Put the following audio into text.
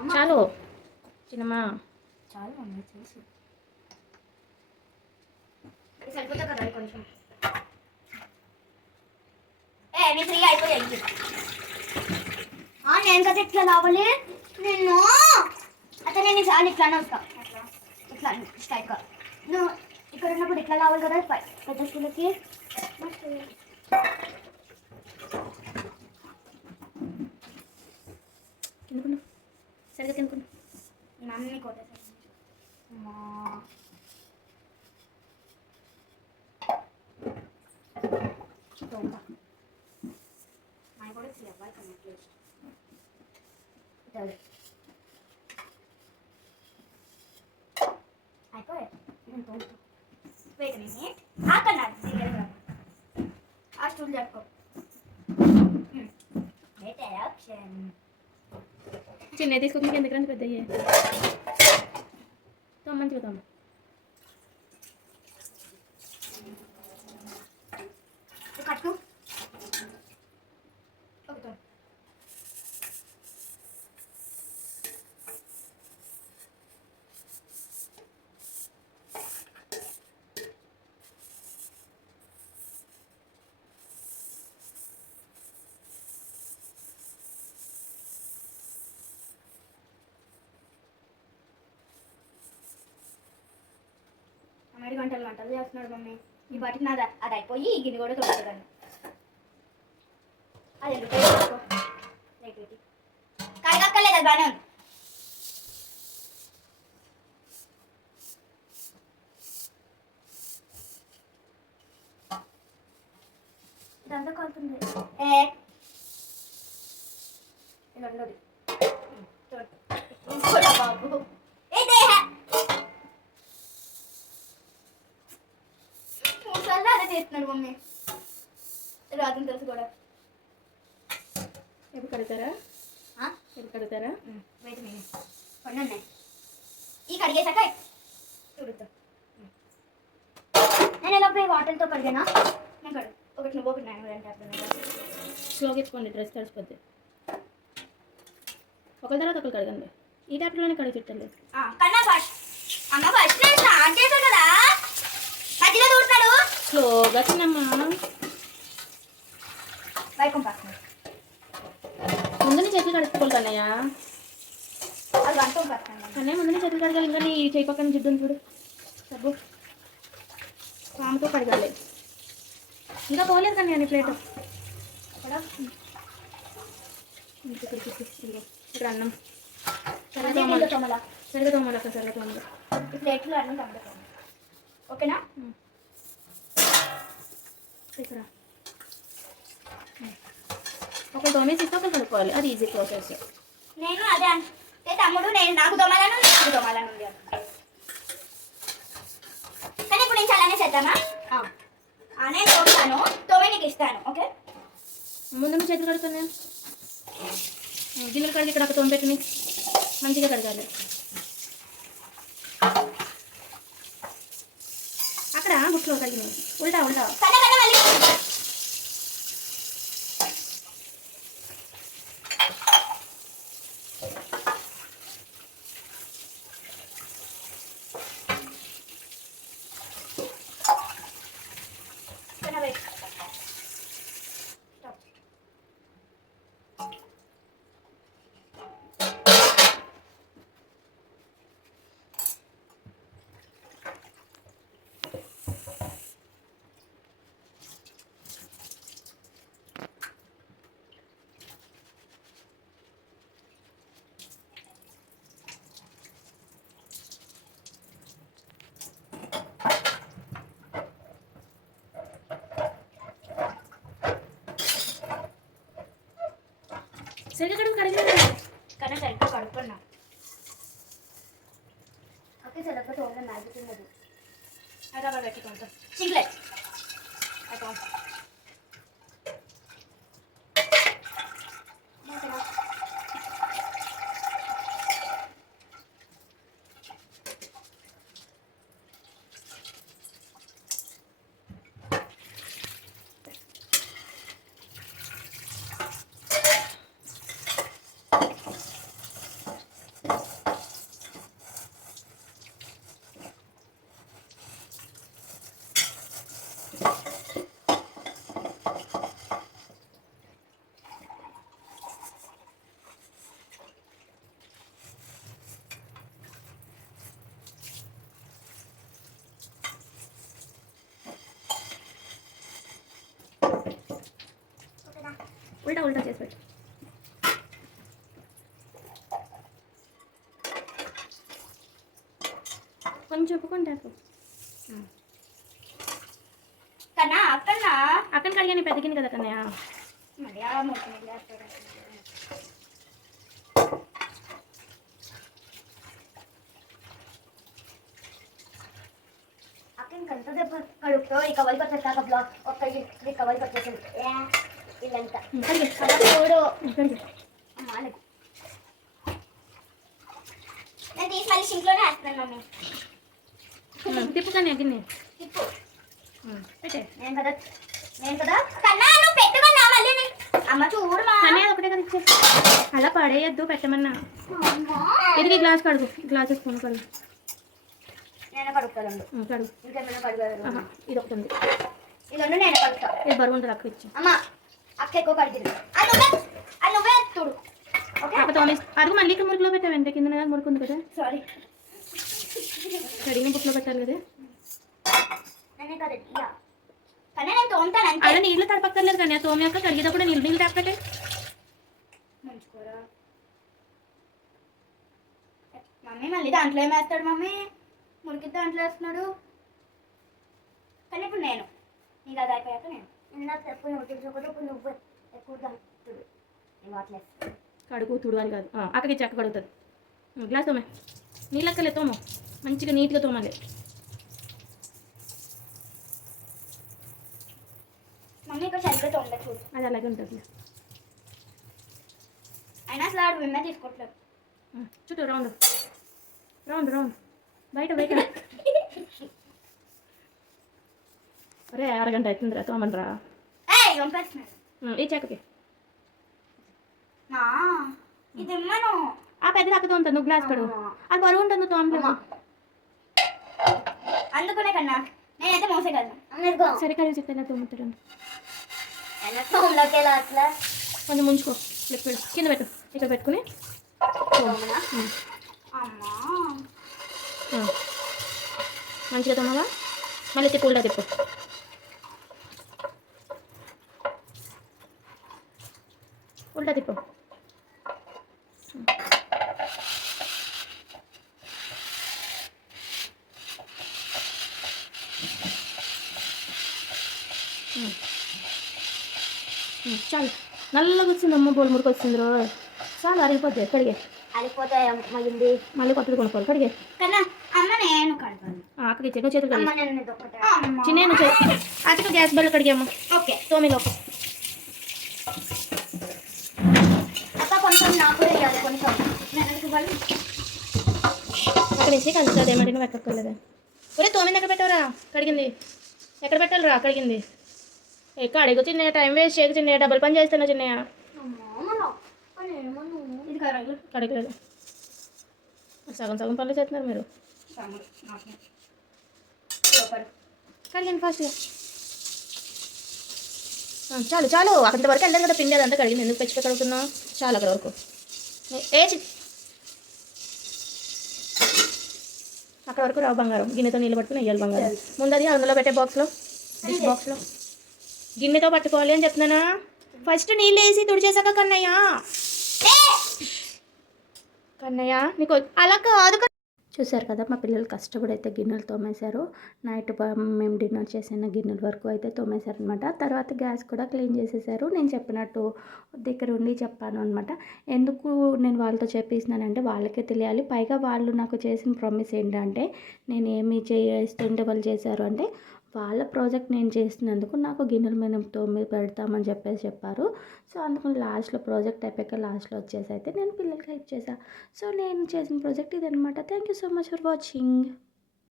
చాలు. చిన్నమ్మా చాలు చూసి. కదా కొంచెం. ఏ నీ ఫ్రీ అయిపోయాయి. నేను కదా ఇట్లా రావాలి నిన్ను. అయితే నేను ఈసారి ఇట్లానే వస్తా. ఇట్లా స్ట్రైక్ నువ్వు ఇక్కడ ఉన్నప్పుడు ఇట్లా రావాలి కదా పెద్ద స్కూల్కి? తినుకున్నా సరిగ్గా కొట్టేసాను. మా దొంగ మా కూడా అవ్వాలి కనెక్ట్ అయిపోయాయి వెయిట్ మినిట్ అక్కడ ఆ స్టూల్ జరుపుకో బెటర్ ఆప్షన్ చిన్న తీసుకోక నీకు ఎందుకంటే పెద్ద అయ్యే తొమ్మ మంచిగా తొమ్మ కట్టు గంటలు గంటలు చేస్తున్నాడు మమ్మీ. ఈ పాటికి నాది అది అయిపోయి ఈ గిన్నె కూడా తొలుగుతాను అది ఎందుకు వేసుకో? లైట్ పెట్టి. కడగక్కర్లేదు అది బాగానే ఉంది. ఇదంతా కలుపుతుంది ఏ? ఇలా ఉండదు. బాబు ఏ దేహ మూడు సార్లు అదే చేస్తున్నాడు మమ్మీ రాత్రి తెలుసు కూడా. ఎప్పుడు కడతారా? ఎప్పుడు కడతారా వెయిట్ కొన్ని ఉన్నాయి. ఈ కడిగేసాక చూడుతా. నేను ఇలా పోయి వాటర్తో కడిగానా? నేను కడు ఒకటి నువ్వు ఒకటి నేను అంటే అర్థం స్లోగా ఎత్తుకోండి డ్రెస్ తడిసిపోద్ది. ఒకరి తర్వాత ఒకరు కడగండి. ఈ ట్యాప్లోనే కడిగి పెట్టండి. కన్నా ఫస్ట్ అమ్మ ఫస్ట్ నేను స్టార్ట్ చేశాను కదా. మధ్యలో దూరుతాడు స్లోగా చిన్నమ్మా బైకం పక్కన ముందు నీ చేతులు కడుక్కోవాలి అన్నయ్య అది వంట పక్కన అన్నయ్య ముందు నీ చేతులు కడగాలి ఇంకా నీ చేయి పక్కన జిడ్డు ఉంది చూడు. సబ్బు. పాముతో కడగాలి. ఇంకా పోలేదు కానీ నీ ప్లేట్. అక్కడ? ఇక్కడ అన్నం. సరిగా అదే తోమాలి. కింద తొమ్మల సరిగా తోమాలి అక్క సరిగా తోమాలి. ఈ ప్లేట్లో అన్నీ తమ్ముతాను ఓకేనా? ఇక్కడ. ఒకరు తోమేసి ఇస్తే ఒకరు కడుక్కోవాలి అది ఈజీ ప్రాసెస్ నేను అదే అంటే తమ్ముడు నేను నాకు దొమాలను నాకు దొమాలను ఉంది. కానీ ఇప్పుడు నేను అలానే చేద్దామా? నేను తోముతాను తోమే నీకు ఇస్తాను ఓకే? ముందు నువ్వు చేతులు కడుక్కున్నా గిన్నెలు కడిగి ఇక్కడ ఒక తోమ పెట్టిని. మంచిగా కడగాలి. అక్కడ బుక్లో కడిగినాయి. ఉల్టా ఉల్టా. సరిగ్గా కడుగు కడిగినా కన్నా సరిగ్గా కడుక్కున్నా ఓకే సరిగ్గా తోట మ్యాజిక్ ఉన్నది అది అక్కడ పెట్టుకుంటాం సింగ్లెట్ అకౌంట్ ఉల్టా ఉల్టా చేసి పెట్టు. కొంచెం చెప్పుకుంటే కన్నా అక్కన్నా అక్కడ కడిగా పెద్ద గిన్నె కదా కన్నయ్య. ఇంకంత దెబ్బ కడుపుతో ఈ కవలికి వచ్చేసాక బ్లాక్ ఒక్క ఈ కవలికి వచ్చేసింది ఏ, ఇదంతా. చూడు. నేను తీసి మళ్ళీ సింక్లోనే వేస్తున్నాను మమ్మీ. తిప్పు కన్నయ్య గిన్నె. తిప్పు. పెట్టే. నేను కదా నేను కదా. కన్నా నువ్వు పెట్టుకున్నా మళ్ళీ అమ్మ ఒకటే కదా ఇచ్చే అలా పడేయద్దు పెట్టమన్నా. ఇది గ్లాస్ కడుగు. గ్లాస్ స్పూన్ కడుగు. నేను కడుపుతాను ఉం, కడుగు. ఇంకేమైనా కడగదు ఆహా, ఇది ఒకటి ఉంది. ఇది నేను బరువు ఉంటుంది అక్క ఇచ్చి అమ్మ అక్క ఎక్కువ కడిగింది. అది నువ్వే ఎత్తుడు ఓకే? అడుగు మళ్ళీ ఇక్కడ మురికిలో పెట్టావు ఎంత కింద మురికి ఉంది కదా. సారీ కడిగిన బుక్లో పెట్టాలి కదా. నేనే కదా. కానీ నేను తోముతాను అంతే. అలా నీళ్ళు తడపక్కర్లేదు కానీ తోమాక కడిగేటప్పుడు నీళ్ళు నీళ్ళు మంచుకోరా. మమ్మీ మళ్ళీ దాంట్లో ఏం వేస్తాడు మమ్మీ? మురికి దాంట్లో వేస్తున్నాడు. కానీ ఇప్పుడు నేను. నీకు అది అయిపోయాక నేను. నిన్న ఎక్కువ నువ్వు తెలుసుకోకపోతే ఇప్పుడు నువ్వు ఎక్కువ దాంట్లో నేను అట్లా వేస్తాను. కడుగు తుడవాలి కాదు. ఆ, అక్కకి ఇచ్చి అక్క కడుగుతుంది గ్లాస్ తోమే. నీళ్ళు అక్కలే తోమ. మంచిగా నీట్గా తోమాలి. మమ్మీ ఇక్కడ సరిగ్గా తోమలే చూడు. అది అలాగే ఉంటుంది. అయినా అసలు ఆడు విమ్మే తీసుకోవట్లేదు చుట్టూ రౌండ్. Round round. బయట బయట అరే అరగంట అవుతుందిరా తోమనరా? ఈ చెక్కకి ఆ పెద్ద అక్క తోముతుంది నువ్వు గ్లాస్ కడుగు అది బరువు ఉంటుంది తోమలేదు అందుకునే కన్నా నేనైతే మోసేయగలను అందుకో సరే కడిగి చెప్తే తోముతాడు కొంచెం ముంచుకో లిక్విడ్ కింద పెట్టు ఇక్కడ పెట్టుకుని. మంచిగా తోమవా? మళ్ళీ తిప్పు ఉల్టా తిప్పు ఉల్టా తిప్పు చాలు. నల్లగా వచ్చింది అమ్మ బోల్ మురికి వచ్చింది రో చాలు అరిగిపోద్ది కడిగే అడిగిపోతే మగింది మళ్ళీ కొత్తది కొనుక్కోవాలి కడిగే కన్నా అమ్మ నేను కడగాను ఆకలి చెడు చేతులు చిన్న అతను గ్యాస్ బెల్ కడిగాము ఓకే. తోమి లోపు కొంచెం నాకు తెలియాలి కొంచెం. నేను ఇవ్వాలి? అక్కడ వేసి కలుస్తుంది మరి నువ్వు ఎక్కక్కర్లేదు ఒరే తోమింది ఎక్కడ పెట్టావురా? కడిగింది. ఎక్కడ పెట్టాలిరా? కడిగింది. ఎక్కడ అడిగు చిన్నయ్య టైం వేస్ట్ చేయకు చిన్నయ్య డబుల్ పని చేస్తున్నా చిన్నయ్య. కడగలేదు. సగం సగం పనులు చేస్తున్నారు మీరు. కడిగింది ఫాస్ట్గా. చాలు చాలు అక్కడ వరకు వెళ్ళాను కదా పిండి అదంతా కడిగింది ఎందుకు పెచ్చి కడుగుతున్నావు చాలు అక్కడ వరకు ఏ అక్కడ వరకు రావు బంగారం గిన్నెతో నీళ్ళు పట్టుకుని వేయాలి బంగారం ముందు అది అందులో పెట్టే బాక్స్లో డిష్ బాక్స్లో గిన్నెతో పట్టుకోవాలి అని చెప్తున్నానా ఫస్ట్ నీళ్ళు వేసి తుడిచేసాక కన్నయ్య కన్నయ్య నీకు అలా కాదు చూసారు చూశారు కదా మా పిల్లలు కష్టపడి అయితే గిన్నెలు తోమేశారు. నైట్ మేము డిన్నర్ చేసిన గిన్నెల వరకు అయితే తోమేశారు అనమాట తర్వాత గ్యాస్ కూడా క్లీన్ చేసేసారు. నేను చెప్పినట్టు దగ్గర ఉండి చెప్పాను అనమాట ఎందుకు నేను వాళ్ళతో చెప్పేసినానంటే వాళ్ళకే తెలియాలి. పైగా వాళ్ళు నాకు చేసిన ప్రామిస్ ఏంటంటే నేను ఏమి చేస్తుంటే వాళ్ళు చేశారు అంటే వాళ్ళ ప్రాజెక్ట్ నేను చేసినందుకు నాకు గిన్నెల మీద తోమి పెడతామని చెప్పేసి చెప్పారు. సో అందుకని లాస్ట్లో ప్రాజెక్ట్ అయిపోయాక లాస్ట్లో వచ్చేసి అయితే నేను పిల్లలకి హెల్ప్ చేశాను సో నేను చేసిన ప్రాజెక్ట్ ఇదనమాట thank you so much for watching.